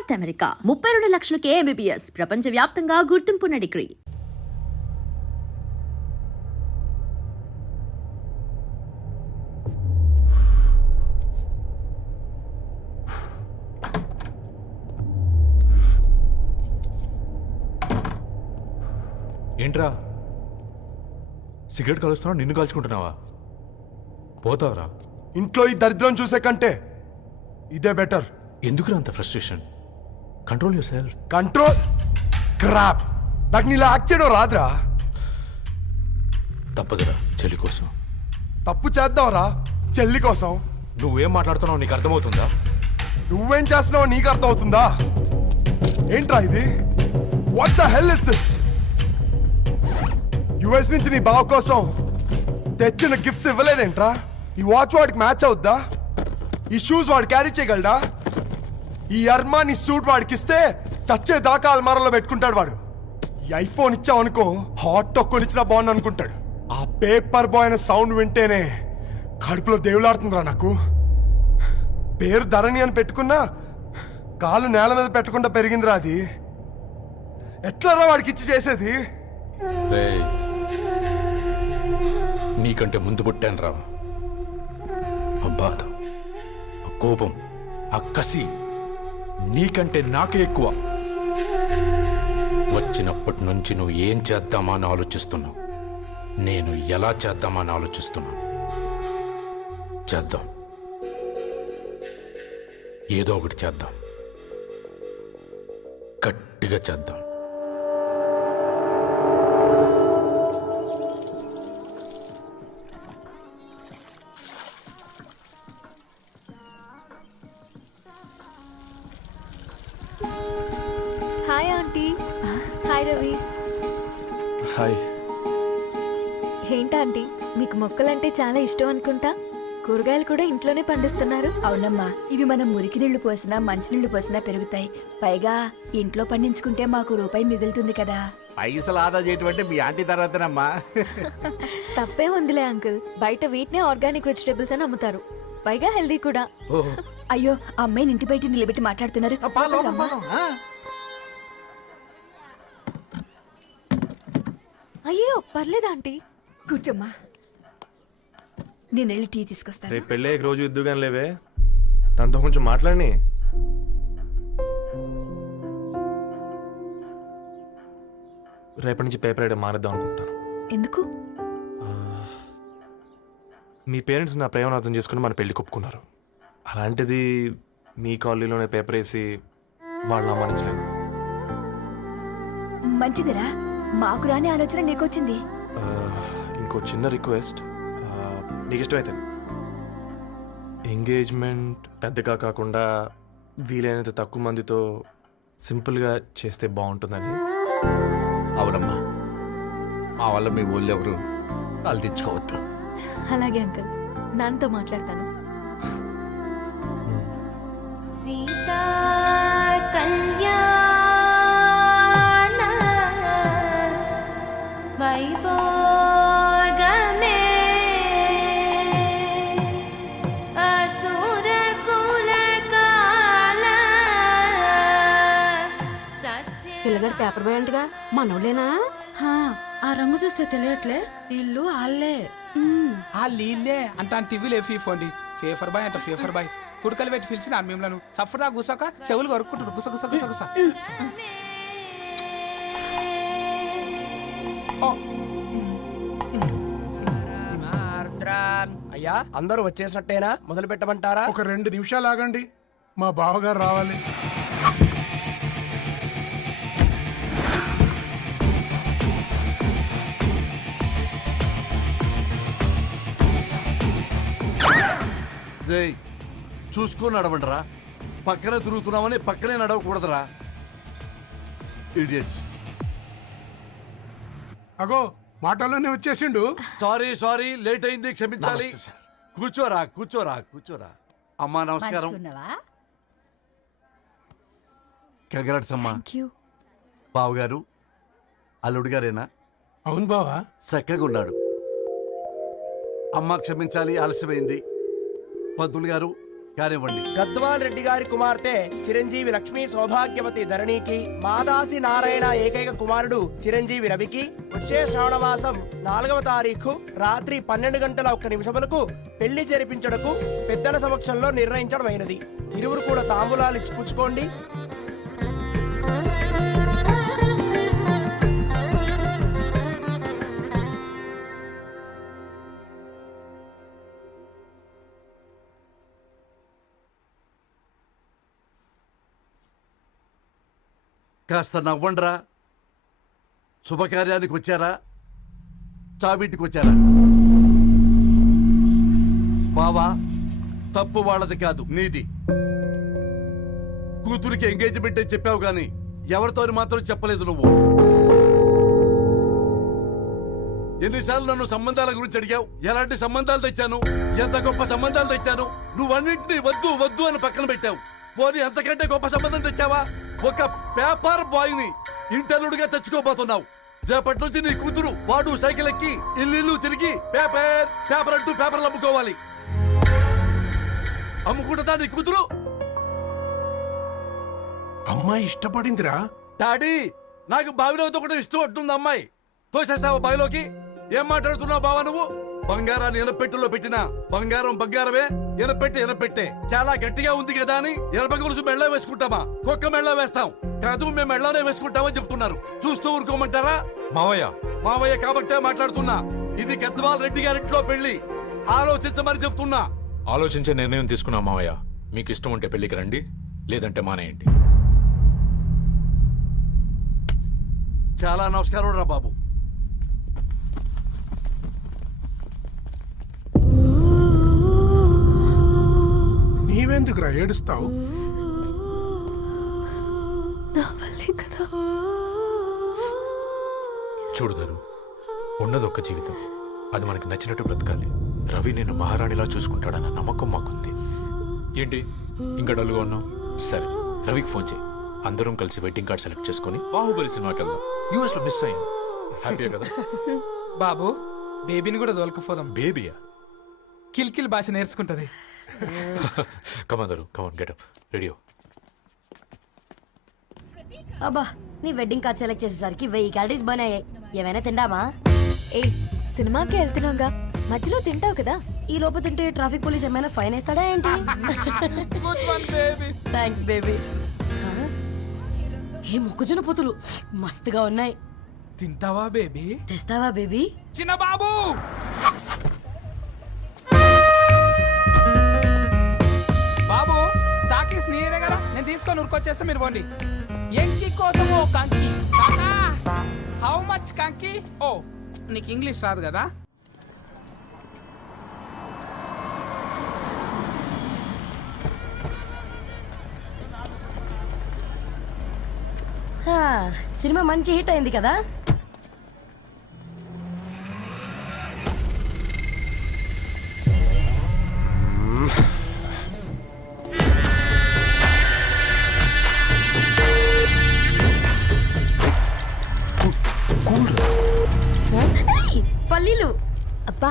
North America 32 లక్షలకే MBBS ప్రపంచవ్యాప్తంగా గుర్తింపున్న degree. ఏంట్రా cigarette కాలుస్తున్నావు? నిన్ను కాల్చుకుంటున్నావా? పోతావరా? ఇంట్లో ఈ దరిద్రం చూసే కంటే ఇదే బెటర్. ఎందుకురా అంత frustration? Control your self. Control crap. నాకు నీలా యాక్ట్ చేయడం రాదురా. తప్పదురా, చెల్లి కోసం. తప్పు చేద్దాంరా చెల్లి కోసం. నువ్వేం మాట్లాడుతున్నావు నీకు అర్థమవుతుందా? నువ్వేం చేస్తున్నావో నీకు అర్థం అవుతుందా? ఏంట్రా ఇది? What the hell is this? US నుంచి నీ బావ కోసం తెచ్చిన గిఫ్ట్స్ ఇవ్వలేదేంట్రా? ఈ వాచ్ వాడికి మ్యాచ్ అవుద్దా? ఈ షూస్ వాడు క్యారీ చేయగలడా? ఈ అర్మానీ సూట్ వాడికి ఇస్తే చచ్చే దాకా అల్మారాలో పెట్టుకుంటాడు వాడు. ఈ ఐఫోన్ ఇచ్చావనుకో హాట్ టొక్కని ఇచ్చినా బాగుంది అనుకుంటాడు. ఆ పేపర్ బాయ్ అనే సౌండ్ వింటేనే కడుపులో దేవులాడుతుందిరా నాకు. పేరు ధరణి అని పెట్టుకున్నా కాలు నేల మీద పెట్టకుండా పెరిగిందిరా అది. ఎట్లరా వాడికి ఇచ్చి చేసేది? నీకంటే ముందు పుట్టాను రా. ఆ బాధ, ఆ కోపం, ఆ కసి నీకంటే నాకే ఎక్కువ. వచ్చినప్పటి నుంచి నువ్వు ఏం చేద్దామా అని ఆలోచిస్తున్నావు. నేను ఎలా చేద్దామా అని ఆలోచిస్తున్నాను. చేద్దాం, ఏదో ఒకటి చేద్దాం, గట్టిగా చేద్దాం. Hi aunty. Hi Ravi. Hi. ఏంటంటీ మీకు మొక్కలంటే చాలా ఇష్టం అనుకుంటా. కూరగాయలు కూడా ఇంట్లోనే పండిస్తున్నారు. అవునమ్మా, ఇవి మనం మురికి నీళ్లు పోసినా మంచినీళ్లు పోసినా పెరుగుతాయి. పైగా ఇంట్లో పండించుకుంటే మాకు రూపాయి మిగులుతుంది కదా. పైసలు ఆదా చేయటం మీ ఆంటీ తర్వాతనమ్మా. తప్పే ఉందిలే అంకుల్, బయట వీటినే ఆర్గానిక్ వెజిటేబుల్స్ అని అమ్ముతారు, పైగా హెల్దీ కూడా. అయ్యో, ఆ అమ్మాయిని ఇంటి బయట నిలబెట్టి మాట్లాడుతున్నారు. రమ్మా. అయ్యో పర్లేదు ఆంటీ. కూర్చోమ్మా, నేను వెళ్ళి టీ తీసుకొస్తాను. రేపు పెళ్ళి రోజు ఇద్దుగాని లేవే, తనతో కొంచెం మాట్లాడి. రేపటి నుంచి పేపర్ రైడ్ మానేద్దాం అనుకుంటాను. ఎందుకు? మీ పేరెంట్స్ నా ప్రేమను అర్థం చేసుకుని మన పెళ్లి ఒప్పుకున్నారు. అలాంటిది మీ కాలనీలోనే పేపర్ వేసి వాళ్ళని అవమానించలేదు. మంచిదిరా, మాకు రాని ఆలోచన నీకొచ్చింది. ఇంకో చిన్న రిక్వెస్ట్, నీకు ఇష్టమైతే ఎంగేజ్మెంట్ పెద్దగా కాకుండా వీలైనంత తక్కువ మందితో సింపుల్గా చేస్తే బాగుంటుందని. అవునమ్మా, మా వల్ల మీ ఊళ్ళో ఎవరు కాలు తెచ్చుకోవద్దు. అలాగే అంకుల్, నాన్నతో మాట్లాడతాను. సీతా కళ్యాణ వైభోగమే అసుర కుల కాల పిల్లగాడు పేపర్ బాయ్ అంటగా మనోళ్ళేనా? ఆ రంగు చూస్తే తెలియట్లే, ఇల్లు ఆళ్ళే. ఆ లీల్లే అంత టీవీలో ఫీఫోండి. ఫేఫర్ బాయ్ అంట, ఫేఫర్ బాయ్. కుడుకలు పెట్టి పిలిచిన మిమ్మల్ని సఫర్దా గుసక చెవులు కొరుక్కుంటారు. గుస గుస గుస గుస. అయ్యా, అందరూ వచ్చేసినట్టేనా? మొదలు పెట్టమంటారా? ఒక 2 నిమిషాలు ఆగండి, మా బావగారు రావాలి. చూసుకొని నడవండిరా. పక్కనే తిరుగుతున్నామని పక్కనే నడవకూడదురా. ఇడియట్స్. అగో, మాటల్లోనే వచ్చేసిండు. సారీ లేట్ అయింది, క్షమించాలి. కూర్చోరా కూర్చోరా కూర్చోరా. అమ్మా నమస్కారం. కంగ్రాట్స్ అమ్మా. బావగారు అల్లుడు గారేనా? అవును బావా. చక్కగా ఉన్నాడు. అమ్మ క్షమించాలి, ఆలస్యమైంది. పంతులు గారు కానివ్వండి. గద్వాల్ రెడ్డి గారి కుమార్తె చిరంజీవి లక్ష్మీ సౌభాగ్యవతి ధరణికి, మాదాసి నారాయణ ఏకైక కుమారుడు చిరంజీవి రవికి వచ్చే శ్రావణమాసం 4వ తారీఖు రాత్రి 12:01 పెళ్లి జరిపించడకు పెద్దల సమక్షంలో నిర్ణయించడమైనది. ఇరువురు కూడా తాంబూలాలు ఇచ్చి పుచ్చుకోండి. కాస్త నవ్వండ్రా. శుభకార్యానికి వచ్చారా, చావింటికి వచ్చారా? బావా, తప్పు వాళ్ళది కాదు, నీది. కూతురికి ఎంగేజ్మెంట్ అని చెప్పావు గాని ఎవరితో మాత్రం చెప్పలేదు నువ్వు. ఎన్నిసార్లు నన్ను సంబంధాల గురించి అడిగావు? ఎలాంటి సంబంధాలు తెచ్చాను, ఎంత గొప్ప సంబంధాలు తెచ్చాను. నువ్వన్నింటినీ వద్దు వద్దు అని పక్కన పెట్టావు. పోనీ అంతకంటే గొప్ప సంబంధం తెచ్చావా? ఒక పేపర్ బాయ్ ని ఇంటర్లుడిగా తెచ్చుకోబోతున్నావు. రేపటి నుంచి నీ కూతురు వాడు సైకిల్ ఎక్కి ఇల్లు తిరిగి పేపర్ పేపర్ అంటూ పేపర్లు అమ్ముకోవాలి. అమ్ముకుంటుందా నీ కూతురు? అమ్మాయి ఇష్టపడిందిరా. డాడీ, నాకు బావిలో కూడా ఇష్టం అంటుంది అమ్మాయి. తోసేస్తావా బావిలోకి? ఏం మాట్లాడుతున్నావు బావా నువ్వు? బంగారాన్ని ఎనపెట్టులో పెట్టిన బంగారం బంగారమే, ఎనపెట్టే చాలా గట్టిగా ఉంది కదా అని ఎనప గొలుసు మెళ్ళ వేసుకుంటామా? కుక్క మెళ్ళ వేస్తాం కాదు, మేము మెళ్ళనే వేసుకుంటామని చెప్తున్నారు. చూస్తూ ఊరుకోమంటారా? మావయ్య కాబట్టే మాట్లాడుతున్నా. ఇది గద్వాల్ రెడ్డి గారింట్లో పెళ్లి. ఆలోచించమని చెప్తున్నా. ఆలోచించే నిర్ణయం తీసుకున్నా మావయ్య. మీకు ఇష్టం ఉంటే పెళ్లికి రండి, లేదంటే మానేయండి. చాలా నమస్కారం రా బాబు. నీవెందుకురా ఏడుస్తావు? నా వల్లే కదా. చూడుదరు, ఉన్నది ఒక్క జీవితం. అది మనకి నచ్చినట్టు బ్రతకాలి. రవి నేను మహారాణిలా చూసుకుంటాడన్న నమ్మకం మాకుంది. ఏంటి ఇంకా డల్గా ఉన్నావు? సరే, రవికి ఫోన్ చేయి. అందరం కలిసి వెడ్డింగ్ కార్డ్ సెలెక్ట్ చేసుకుని బాహుబలి సినిమాకి వెళ్దాం. యూఎస్ లో మిస్ అయ్యాం. హ్యాపీయా కదా? బాబు, బేబీని కూడా దొలకపోదాం. బేబీయా? కిల్కిల్ భాష నేర్చుకుంటది. కమాందరు, కమాన్ గెటప్ రెడీ. అబ్బా, నీ వెడ్డింగ్ కార్డ్ సెలెక్ట్ చేసేసరికి 1000 క్యాలరీస్ బర్న్ అయ్యాయి. ఏమైనా తిండామా? ఏ సినిమాకి వెళ్తున్నాగా, మధ్యలో తింటావు కదా. ఈ లోపు తింటే ట్రాఫిక్ పోలీస్ ఏమైనా ఫైన్ వేస్తాడా ఏంటి? Thanks baby. ఏ మొక్కజొన్న పొతులు మస్తుగా ఉన్నాయి. తింటావా బేబీ? తెస్తావా బేబీ? చిన్న బాబు, బాబు తాకీస్ నీదే కదా, నేను తీసుకొని ఉరికొచ్చేస్తే మీరు పోండి. ఎంకి కోసం ఓ కంకి. హౌ మచ్ కంకి? ఓ, నీకు ఇంగ్లీష్ రాదు కదా. సినిమా మంచి హిట్ అయింది కదా. పల్లీలు. అబ్బా,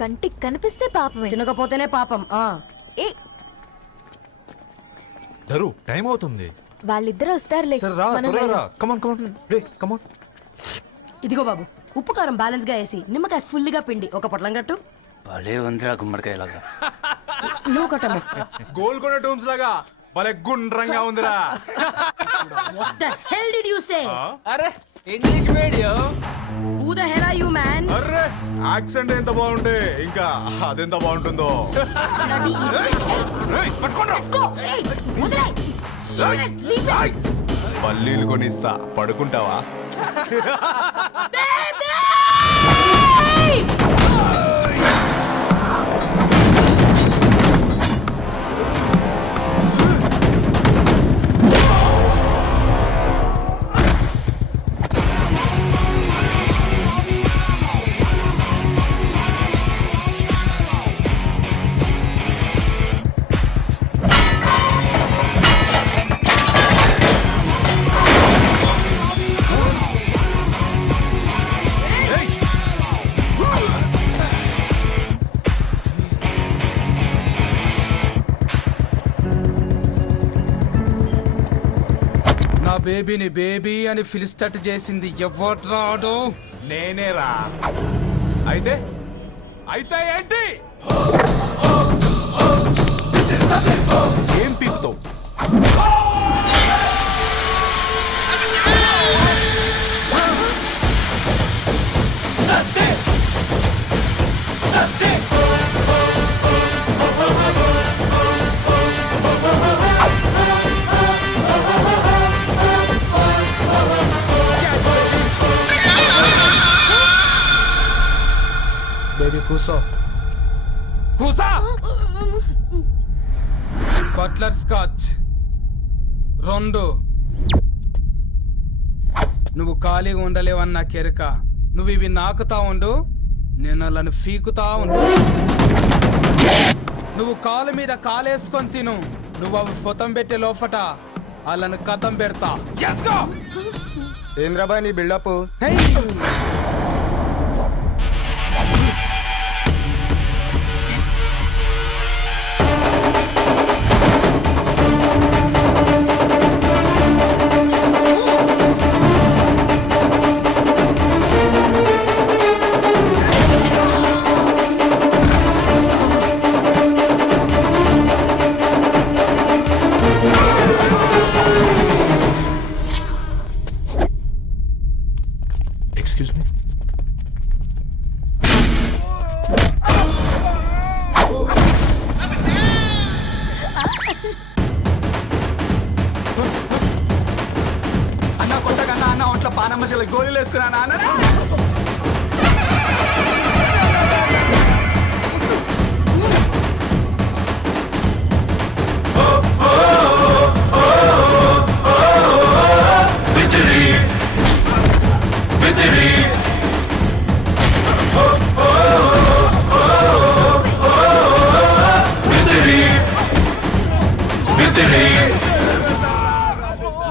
కంటికి కనిపిస్తే పాపమే, తినకపోతేనే పాపం. ఏ దరు, టైం అవుతుంది. వాళ్ళిద్దరు వస్తారులే. మనం వెళ్దాం. ఇదిగో బాబు, ఉప్పు కారం బ్యాలెన్స్ గా వేసి నిమ్మకాయ ఫుల్ గా పిండి ఒక పొట్లం కట్టు. భలే ఉందిరా గుమ్మడికాయలాగా. నువ్వు కట్టము. గోల్కొండ టూమ్స్ లాగా భలే గుండ్రంగా ఉందిరా. What the hell did you say? అరే English medium. Who the hell are you, man? Array, accent ఎంత బాగుంటే ఇంకా అదెంత బాగుంటుందో. Bloody idiot. పల్లీలు కొనిస్తా, పడుకుంటావా? బేబీని బేబీ అని పిలిస్టట్ చేసింది ఎవడ్రాడు? నేనేరా. అయితే అయితే ఏంటి? ఏం పీకుతావు? బేబీ కూసో. కూసా. Butler scotch 2. నువ్వు ఖాళీగా ఉండలేవన్న కెరక. నువ్వు ఇవి నాకుతా ఉండు, నేను వాళ్ళని ఫీకుతా ఉండు. నువ్వు కాలు మీద కాలేసుకొని తిను. నువ్వు అవి ఫొతం పెట్టే లోపట వాళ్ళని కథం పెడతా. ఏంద్రాబాయ్ నీ బిల్డప్? Excuse me. అన్న కొట్టకన్నా అన్న ఒంట్లో పానమ్మశలకు గోళీలు వేసుకున్నా అన్న.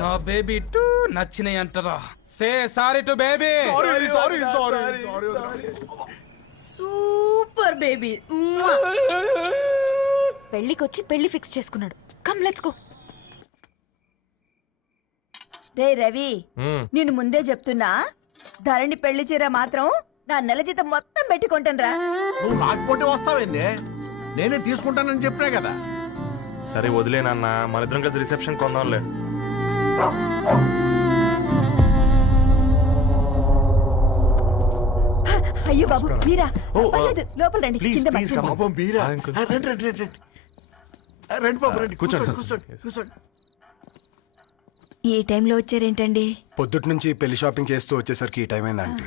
నా బేబీ టూ నచ్చినాయి అంటారా? Say sorry to baby. Super baby. పెళ్లికొచ్చి పెళ్లి ఫిక్స్ చేసుకున్నాడు. Come let's go. రే రవి, నేను ముందే చెప్తున్నా, ధరణి పెళ్లి చీర మాత్రం నా నెల జీతం మొత్తం పెట్టుకుంటాను రా. నువ్వు నాకు పోటీ వస్తావేంది? నేనే తీసుకుంటానని చెప్పినా కదా. సరే వదిలేనన్న, మన ఇద్దరం కలిసి రిసెప్షన్ కొందాంలే. అయ్యో బాబు మీరా? పర్లేదు, లోపల రండి. Please, కింద please, మంచం. come on. పాపం బీరా. Hi uncle. రండి రండి రండి రండి. రండి బాబు రండి. కూర్చోండి. కూర్చోండి కూర్చోండి. ఈ టైంలో వచ్చారేంటండి? పొద్దుటి నుంచి పెళ్లి షాపింగ్ చేస్తూ వచ్చేసరికి ఈ టైం అయిందంటే.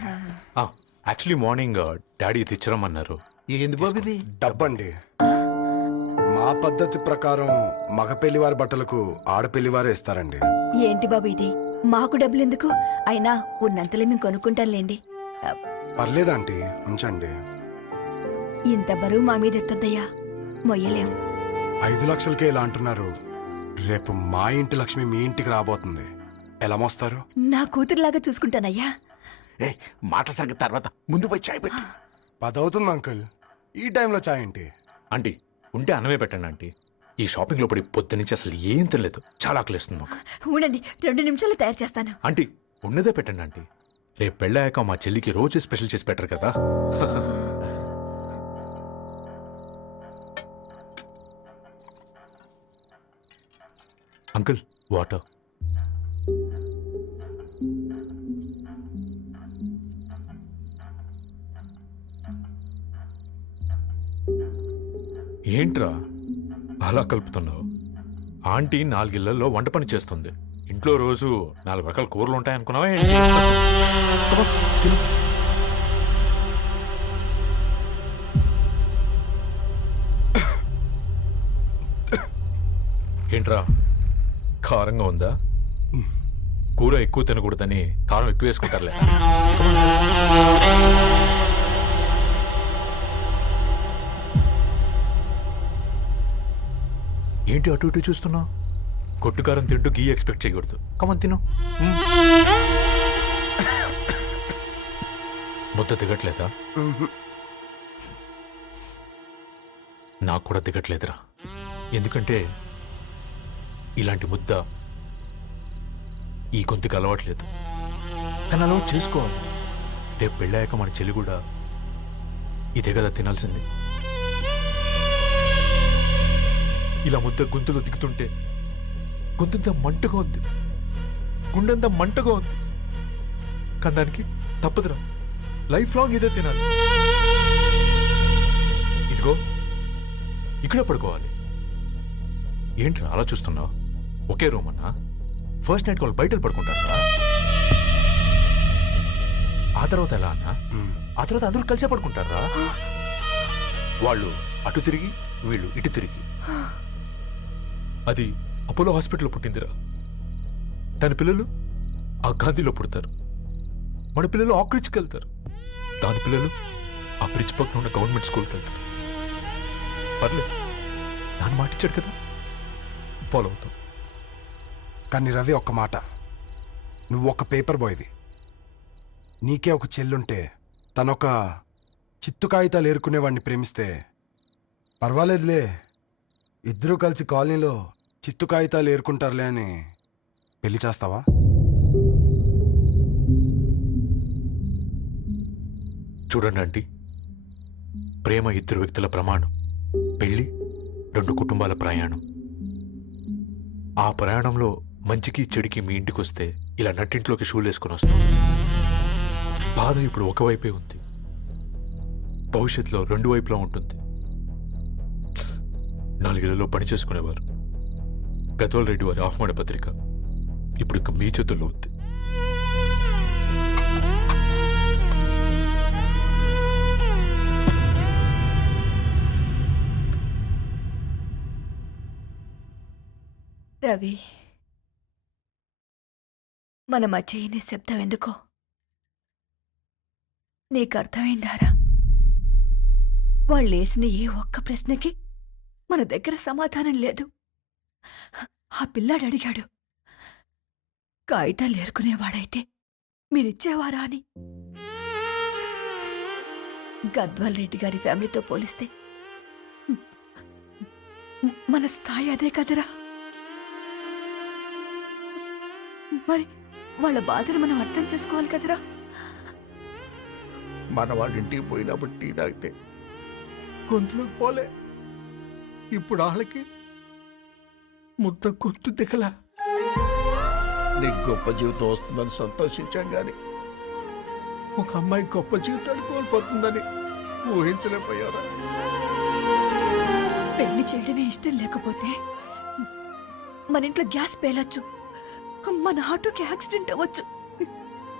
యాక్చువల్లీ మార్నింగ్ డాడీ తెచ్చరమన్నారు. ఏంది బాబు ఇది? డబ్బండి. మా పద్ధతి ప్రకారం మగ పెళ్లివారి బట్టలకు ఆడపెళ్లివారే ఇస్తారండి. ఏంటి బాబు ఇది? మాకు డబ్బులు ఎందుకు? అయినా ఉన్నంతలే మేము కొనుక్కుంటాంలేండి. పర్లేదంటీ, ఉంచండి. ఇంత బరువు మా మీద ఎత్తొద్దయ్యా, మొయ్యలేం. 5 లక్షలకే ఇలా అంటున్నారు. రేపు మా ఇంటి లక్ష్మి మీ ఇంటికి రాబోతుంది. ఎలా మోస్తారు? నా కూతురులాగా చూసుకుంటానయ్యా. ఏయ్, మాట సంగతి తర్వాత, ముందు పోయి చాయ్ పెట్టి. 10 అవుతుంది అంకుల్. ఈ టైంలో చాయ్ ఏంటి? ఆంటీ ఉంటే అన్నమే పెట్టండి ఆంటీ. ఈ షాపింగ్ లో పడి పొద్దు నుంచి అసలు ఏం తినలేదు. చాలా ఆకలిస్తుంది మాకు. ఉండండి, 2 నిమిషాలు తయారు చేస్తాను. ఆంటీ ఉన్నదే పెట్టండి ఆంటీ. రేపు పెళ్ళాక మా చెల్లికి రోజు స్పెషల్ చేసి పెట్టరు కదా. Uncle water. ఏంట్రా అలా కలుపుతున్నావు? ఆంటీ 4 ఇళ్లలో వంట పని చేస్తుంది. ఇంట్లో రోజు 4 రకాల కూరలు ఉంటాయనుకున్నావా ఏంటి? Come on, తిను. ఏంట్రా కారంగా ఉందా? కూర ఎక్కువ తినకూడదని కారం ఎక్కువ వేసుకుంటారులే. ఏంటి అటు ఇటు చూస్తున్నావు? కొట్టుకారం తింటూ గీ ఎక్స్పెక్ట్ చేయకూడదు. కమన్ తిను. ముద్ద దిగట్లేదా? నాకు కూడా దిగట్లేదురా. ఎందుకంటే ఇలాంటి ముద్ద ఈ గొంతుకి అలవాట్లేదు, కానీ అలవాటు చేసుకోవాలి. రేపు పెళ్ళాక మన చెల్లి కూడా ఇదే కదా తినాల్సింది. ఇలా ముద్ద గొంతులో దిగుతుంటే గొంతంతా మంటగా ఉంది, గుండెంతా మంటగా ఉంది. కానీ దానికి తప్పదురా, లైఫ్ లాంగ్ ఇదే తినాలి. ఇదిగో ఇక్కడే పడుకోవాలి. ఏంట్రా అలా చూస్తున్నావు? ఒకే రూమ్ అన్నా, ఫస్ట్ నైట్ వాళ్ళు బయట పడుకుంటారా? ఆ తర్వాత ఎలా అన్నా? ఆ తర్వాత అందరూ కలిసే పడుకుంటారా? వాళ్ళు అటు తిరిగి, వీళ్ళు ఇటు తిరిగి. అది అపోలో హాస్పిటల్లో పుట్టిందిరా. దాని పిల్లలు ఆ గాంధీలో పుడతారు, మన పిల్లలు ఆక్రిచ్కి వెళ్తారు, దాని పిల్లలు ఆ బ్రిడ్జ్ పక్కన ఉన్న గవర్నమెంట్ స్కూల్కి వెళ్తారు. పర్లేదు, నాన్న మాట ఇచ్చాడు కదా, ఫాలో అవుతాం. కానీ రవి, ఒక్క మాట, నువ్వు ఒక పేపర్ బాయ్వి. నీకే ఒక చెల్లుంటే తనొక చిత్తు కాగితాలు ఏరుకునేవాడిని ప్రేమిస్తే పర్వాలేదులే, ఇద్దరూ కలిసి కాలనీలో చిత్తు కాగితాలు ఏరుకుంటారులే అని పెళ్లి చేస్తావా? చూడండి ఆంటీ, ప్రేమ ఇద్దరు వ్యక్తుల ప్రమాణం, పెళ్లి రెండు కుటుంబాల ప్రయాణం. ఆ ప్రయాణంలో మంచికి చెడుకి మీ ఇంటికి వస్తే ఇలా నట్టింట్లోకి షూలు వేసుకొని వస్తాం. బాధ ఇప్పుడు ఒకవైపే ఉంది, భవిష్యత్తులో రెండు వైపులా ఉంటుంది. 4 ఏళ్లలో పని చేసుకునేవారు గద్వాల్ రెడ్డి వారి ఆహ్వాన పత్రిక ఇప్పుడు ఇక మీ చేతుల్లో ఉంది. రవి, మన మధ్య ఈ నిశ్శబ్దం ఎందుకో నీకు అర్థమైందారా? వాళ్ళు వేసిన ఏ ఒక్క ప్రశ్నకి మన దగ్గర సమాధానం లేదు. ఆ పిల్లాడు అడిగాడు, కాగితాలు ఏరుకునేవాడైతే మీరిచ్చేవారా అని. గద్వాల్ రెడ్డి గారి ఫ్యామిలీతో పోలిస్తే మన స్థాయి అదే కదరా. మరి వాళ్ళ బాధను మనం అర్థం చేసుకోవాలి కదరా. మన వాళ్ళ ఇంటికి పోయినప్పుడు టీ తాగితే గొంతులోకి పోలే, ఇప్పుడు వాళ్ళకి ముద్ద గొంతు దిగలా. నీకు గొప్ప జీవితం వస్తుందని సంతోషించాం కానీ ఒక అమ్మాయి గొప్ప జీవితాన్ని కోల్పోతుందని ఊహించలేకపోయారా? పెళ్లి చేయడమే ఇష్టం లేకపోతే మన ఇంట్లో గ్యాస్ పేలొచ్చు, మన ఆటోకి యాక్సిడెంట్ అవ్వచ్చు,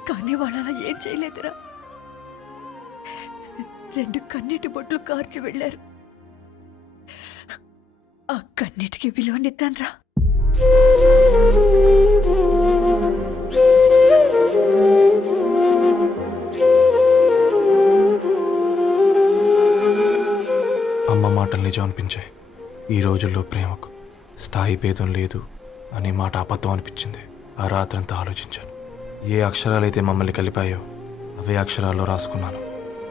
కానీ వాళ్ళు అలా ఏం చేయలేదురా. 2 కన్నీటి బొట్లు కార్చి వెళ్ళారు. ఆ కన్నీటికి విలువనిద్దాన్రా. అమ్మ మాటలు నిజం అనిపించాయి. ఈ రోజుల్లో ప్రేమకు స్థాయి భేదం లేదు అనే మాట అబద్ధం అనిపించింది. ఆ రాత్రంతా ఆలోచించాను. ఏ అక్షరాలైతే మమ్మల్ని కలిపాయో అవే అక్షరాల్లో రాసుకున్నాను,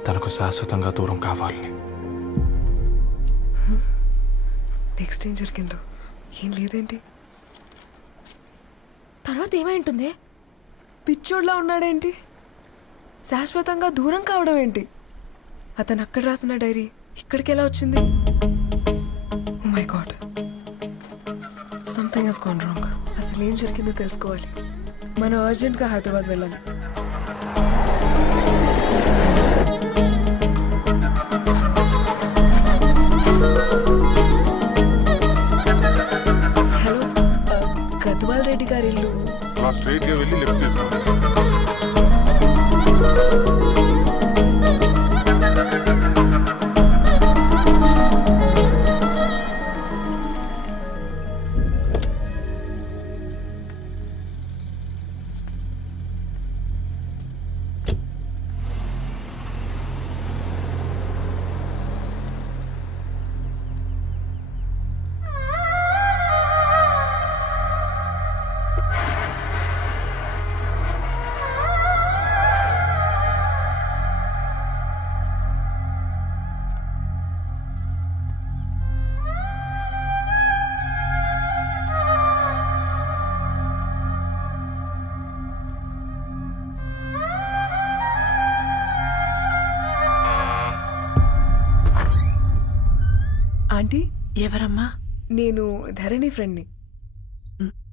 తనకు శాశ్వతంగా దూరం కావాలని. నెక్స్ట్ ఏం జరిగిందో ఏం లేదేంటి? తర్వాత ఏమై ఉంటుంది? పిచ్చోడ్లా ఉన్నాడేంటి? శాశ్వతంగా దూరం కావడం ఏంటి? అతను అక్కడ రాసిన డైరీ ఇక్కడికి ఎలా వచ్చింది? Oh my god, something has gone wrong. అసలు ఏం జరిగిందో తెలుసుకోవాలి. మనం అర్జెంట్గా హైదరాబాద్ వెళ్ళాలి. హలో, గద్వాల్ రెడ్డి గారి ఇల్లు. స్ట్రైట్గా వెళ్ళి లెఫ్ట్ తీసుకోండి. ఎవరమ్మా? నేను ధరణి ఫ్రెండ్ని.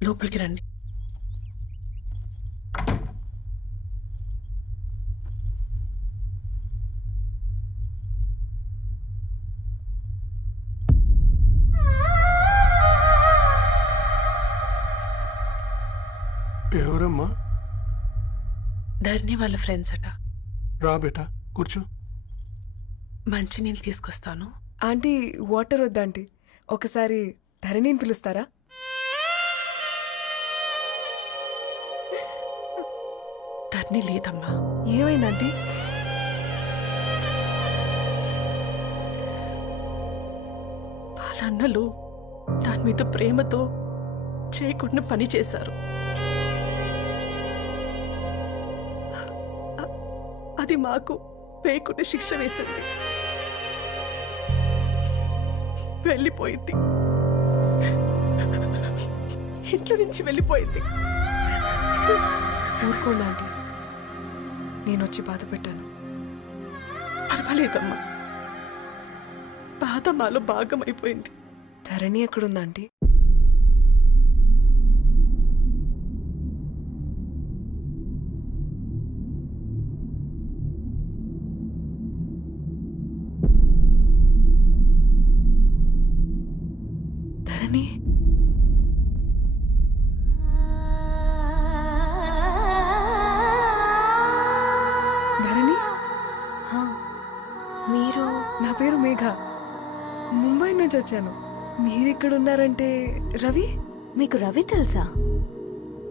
లోపలికి రండి. ఎవరమ్మా? ధరణి వాళ్ళ ఫ్రెండ్స్ అట. రా బేటా కూర్చో. మంచినీళ్ళు తీసుకొస్తాను. ఆంటీ వాటర్ వద్దాంటీ, ఒకసారి ధరణిని పిలుస్తారా? ధరణి లేదమ్మా. ఏమైందంటీ? వాళ్ళ అన్నలు దాని మీద ప్రేమతో చేయకుండా పని చేశారు. అది మాకు పేయకుండా శిక్ష వేసింది. వెళ్ళిపోయింది, ఇంట్లో నుంచి వెళ్ళిపోయింది. ఊరుకోండి ఆంటీ, నేను వచ్చి బాధ పెట్టాను. పర్వాలేదమ్మా, బాధ మాలో భాగమైపోయింది. ధరణి ఎక్కడుందంటీ? ధరణి, ధరణి, మీరు నా పేరు మేఘ, ముంబై నుంచి వచ్చాను. మీరిక్కడున్నారంటే రవి? మీకు రవి తెలుసా?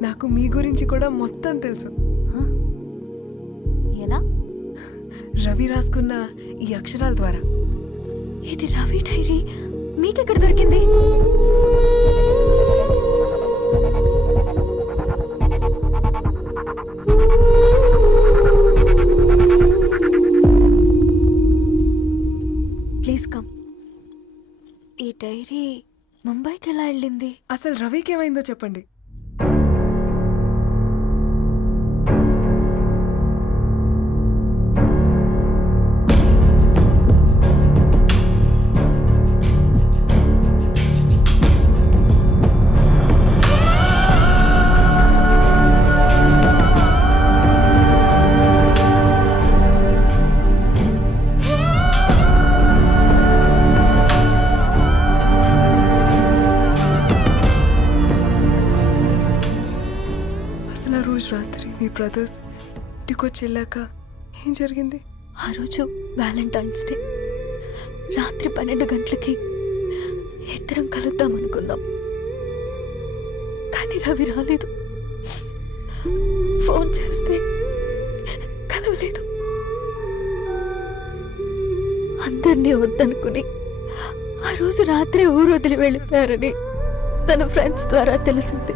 నాకు మీ గురించి కూడా మొత్తం తెలుసు. ఎలా? రవి రాసుకున్న ఈ అక్షరాల ద్వారా. ఇది రవి డైరీ మీకెక్కడ దొరికింది? Please come. ఈ డైరీ ముంబైకి ఎలా వెళ్ళింది? అసలు రవికి ఏమైందో చెప్పండి. అసలు ఆ రోజు రాత్రి మీ బ్రదర్స్ ఇంటికొచ్చి వెళ్ళాక ఏం జరిగింది? ఆ రోజు వ్యాలంటైన్స్ డే రాత్రి 12 గంటలకి ఇద్దరం కలుద్దాం అనుకున్నాం. కానీ రవి రాలేదు. ఫోన్ చేస్తే కలవలేదు. అందరినీ వద్దనుకుని ఆ రోజు రాత్రి ఊరు వదిలి వెళ్ళిపోయారని తన ఫ్రెండ్స్ ద్వారా తెలిసింది.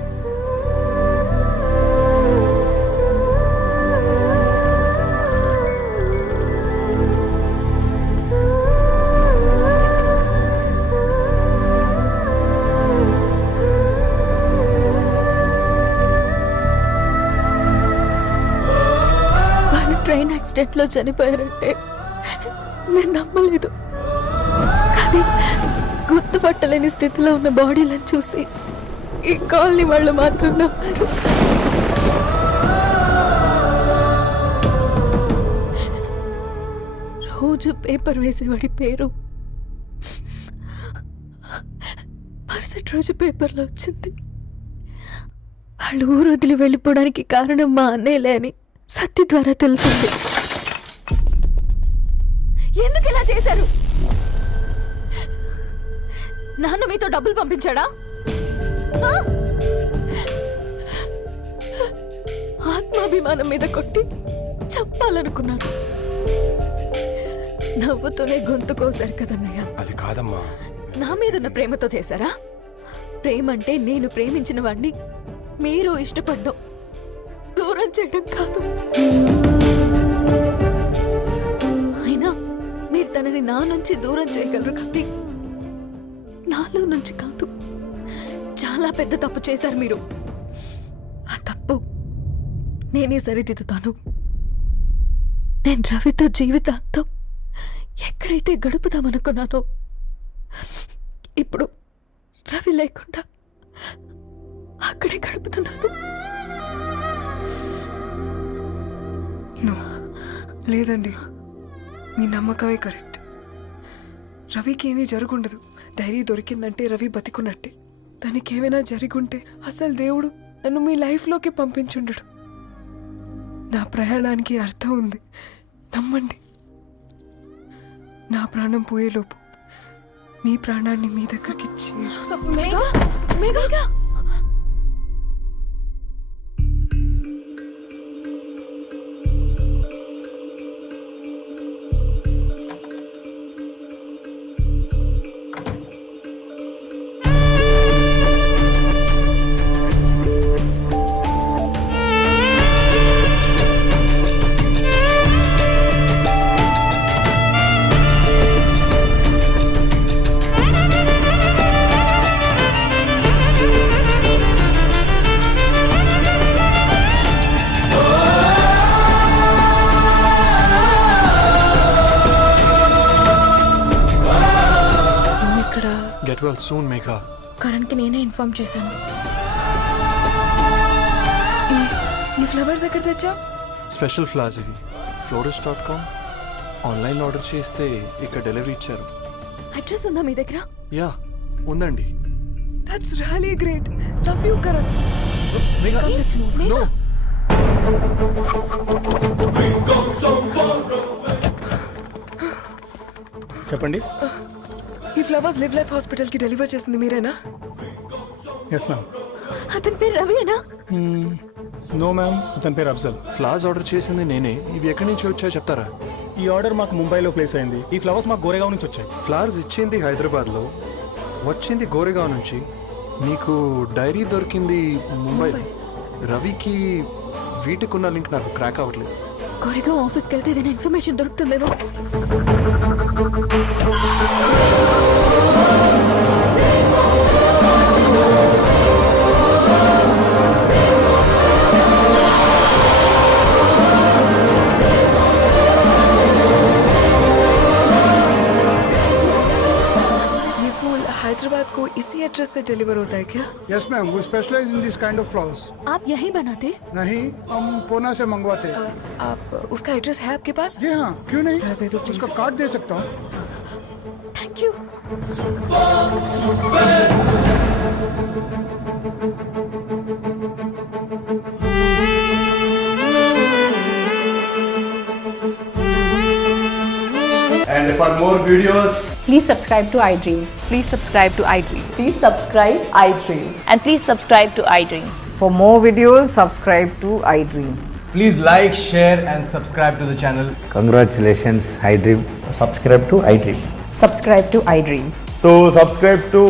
ట్రైన్ యాక్సిడెంట్లో చనిపోయారంటే నేను నమ్మలేదు. కానీ గుర్తుపట్టలేని స్థితిలో ఉన్న బాడీలను చూసి ఈ కాలనీ వాళ్ళు మాత్రం నమ్మారు. రోజు పేపర్ వేసేవాడి పేరు మరుసటి రోజు పేపర్లో వచ్చింది. వాళ్ళు ఊరు వదిలి వెళ్ళిపోవడానికి కారణం మా అన్నయ్యలే అని సత్య ద్వారా తెలిసింది. ఎందుకు ఇలా చేశారు? నాన్న మీతో డబ్బులు పంపించాడా? ఆత్మాభిమానం మీద కొట్టి చంపాలనుకున్నాను. నవ్వుతూనే గొంతు కోసారు కదన్నయ్య. అది కాదమ్మా. నా మీదున్న ప్రేమతో చేశారా? ప్రేమంటే నేను ప్రేమించిన వాడిని మీరు ఇష్టపడ్డం, దూరం చేయడం కాదు. అయినా మీరు తనని నా నుంచి దూరం చేయగలరు కానీ నాలో నుంచి కాదు. చాలా పెద్ద తప్పు చేశారు మీరు. ఆ తప్పు నేనే సరిదిద్దుతాను. నేను రవితో జీవితాంతం ఎక్కడైతే గడుపుదామనుకున్నానో ఇప్పుడు రవి లేకుండా అక్కడే గడుపుతున్నాను. నో, లేదండి, మీ నమ్మకమే కరెక్ట్. రవికి ఏమీ జరుగుండదు. డైరీ దొరికిందంటే రవి బతికున్నట్టే. తనకి ఏమైనా జరుగుంటే అసలు దేవుడు నన్ను మీ లైఫ్లోకి పంపించుండడు. నా ప్రయాణానికి అర్థం ఉంది, నమ్మండి. నా ప్రాణం పోయేలోపు మీ ప్రాణాన్ని మీ దగ్గరికి ఇక్కడ గెట్ వెల్ సూన్ మేఘా. కరణ్కి నేనే ఇన్ఫార్మ్ చేశాను. ఈ ఫ్లవర్స్ ఎక్కడ తెచ్చా? స్పెషల్ ఫ్లవర్స్ ఇవి. florist.com ఆన్లైన్ ఆర్డర్ చేస్తే ఇక్కడ డెలివరీ ఇచ్చారు. అడ్రస్ ఉందా మీ దగ్గర? యా ఉందండి. That's really great. Love you Karan. No చెప్పండి. ఈ ఫ్లవర్స్ లివ్ లైఫ్ హాస్పిటల్ కి డెలివర్ చేసింది మీరేనా? Yes ma'am. అతని పేరు రవియేనా? నో మ్యామ్, అతని పేరు అఫ్జల్. ఫ్లవర్స్ ఆర్డర్ చేసింది నేనే. ఇవి ఎక్కడి నుంచి వచ్చాయో చెప్తారా? ఈ ఆర్డర్ మాకు ముంబైలో ప్లేస్ అయింది. ఈ ఫ్లవర్స్ మాకు గోరేగావ్ నుంచి వచ్చాయి. ఫ్లవర్స్ ఇచ్చింది హైదరాబాద్లో, వచ్చింది గోరేగావ్ నుంచి. మీకు డైరీ దొరికింది ముంబైలో. రవికి వీటికున్న లింక్ నాకు క్రాక్ అవ్వట్లేదు. కోరిగా ఆఫీస్కి వెళ్తే ఏదైనా ఇన్ఫర్మేషన్ దొరుకుతుందేమో. ये फूल हैदराबाद को इसी एड्रेस से डिलीवर होता है क्या? Yes ma'am, we specialize in this kind of flowers. आप यही बनाते? नहीं, हम पूना से मंगवाते हैं. आप उसका एड्रेस है आपके पास? जी हाँ, क्यों नहीं. जरा दे दो प्लीज. उसका कार्ड दे सकता हूँ. Thank you. And for more videos, Please subscribe to iDream. Please subscribe to iDream. Please subscribe iDream. And please subscribe to iDream. For more videos, subscribe to iDream. Please like, share and subscribe to the channel. Congratulations, iDream. Subscribe to iDream. Subscribe to iDream. So subscribe to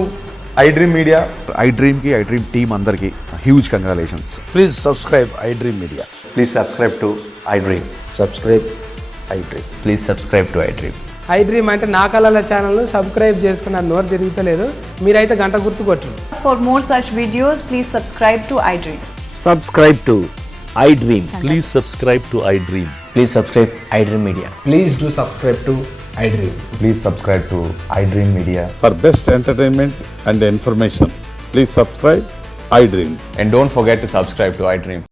iDream Media. iDream ki iDream team andarki huge congratulations. Please subscribe I dream media. Please subscribe to iDream. Subscribe I dream. Please subscribe to iDream. I dream అంటే నా కళల ఛానల్ను subscribe చేసుకున్న నోరు తిరుగుతలేదు. మీరైతే గంట గుర్తు కొట్టు. For more such videos, please subscribe to iDream. Subscribe to iDream. Please subscribe to iDream. Please subscribe iDream Media. Please do subscribe to iDream. Please subscribe to iDream Media. For best entertainment and information please subscribe I dream. And don't forget to subscribe to iDream.